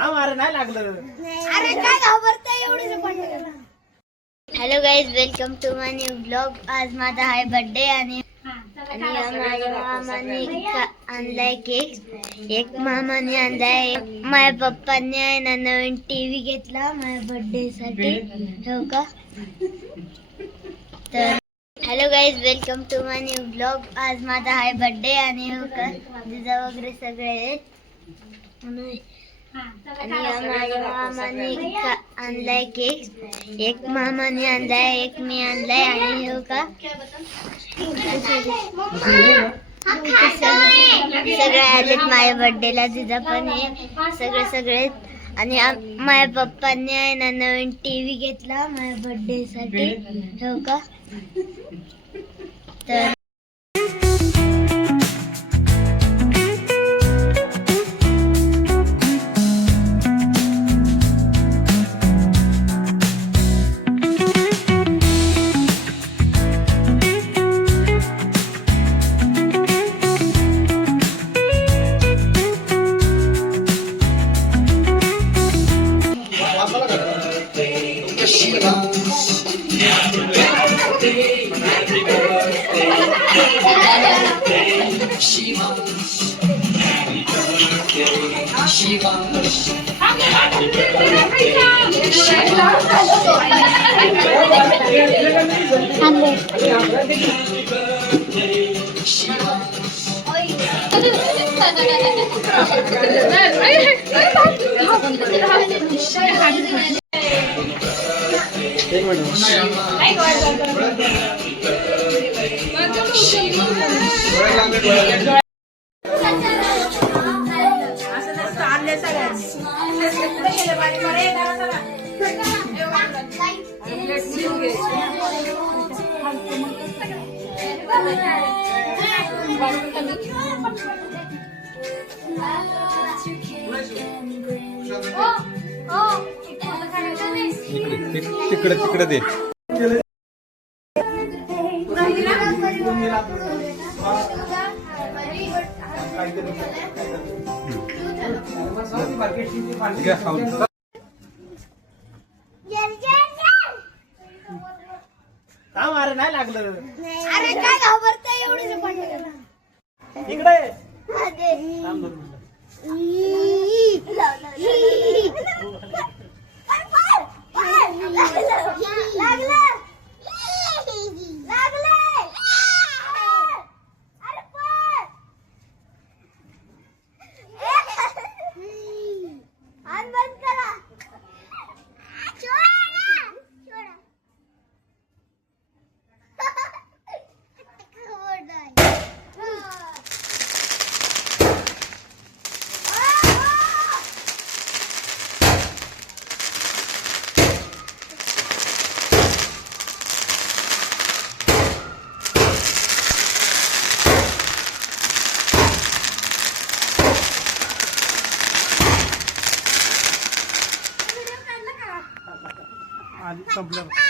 का मारे नाही लागलं? अरे काय घाबरताय एवढं? Hello guys, welcome to my new blog. आज माझा हाय बर्थडे आणि माझ्या मामाने आणलाय केक. एक मामाने आणलाय, माझ्या पप्पांनी आहे ना नवीन टीव्ही घेतला माझ्या बर्थडे साठी. हो का? तर hello guys, welcome to my new blog. आज माझा हाय बर्थडे आणि हो का जिजा वगैरे सगळे आहेत. आणि माझ्या मामाने आणलाय केक. एक मामाने आणलाय, एक मी आणलाय आणि हो का सगळे आलेत माझ्या बर्थडेला. जिजा पण आहे, सगळे आणि माझ्या पप्पांनी आहे ना नवीन टीव्ही घेतला माझ्या बर्थडे साठी. हो का? तर तिकडे दे. का मारे नाही लागलं? अरे काय घाबरताय एवढं? इकडे संपलं.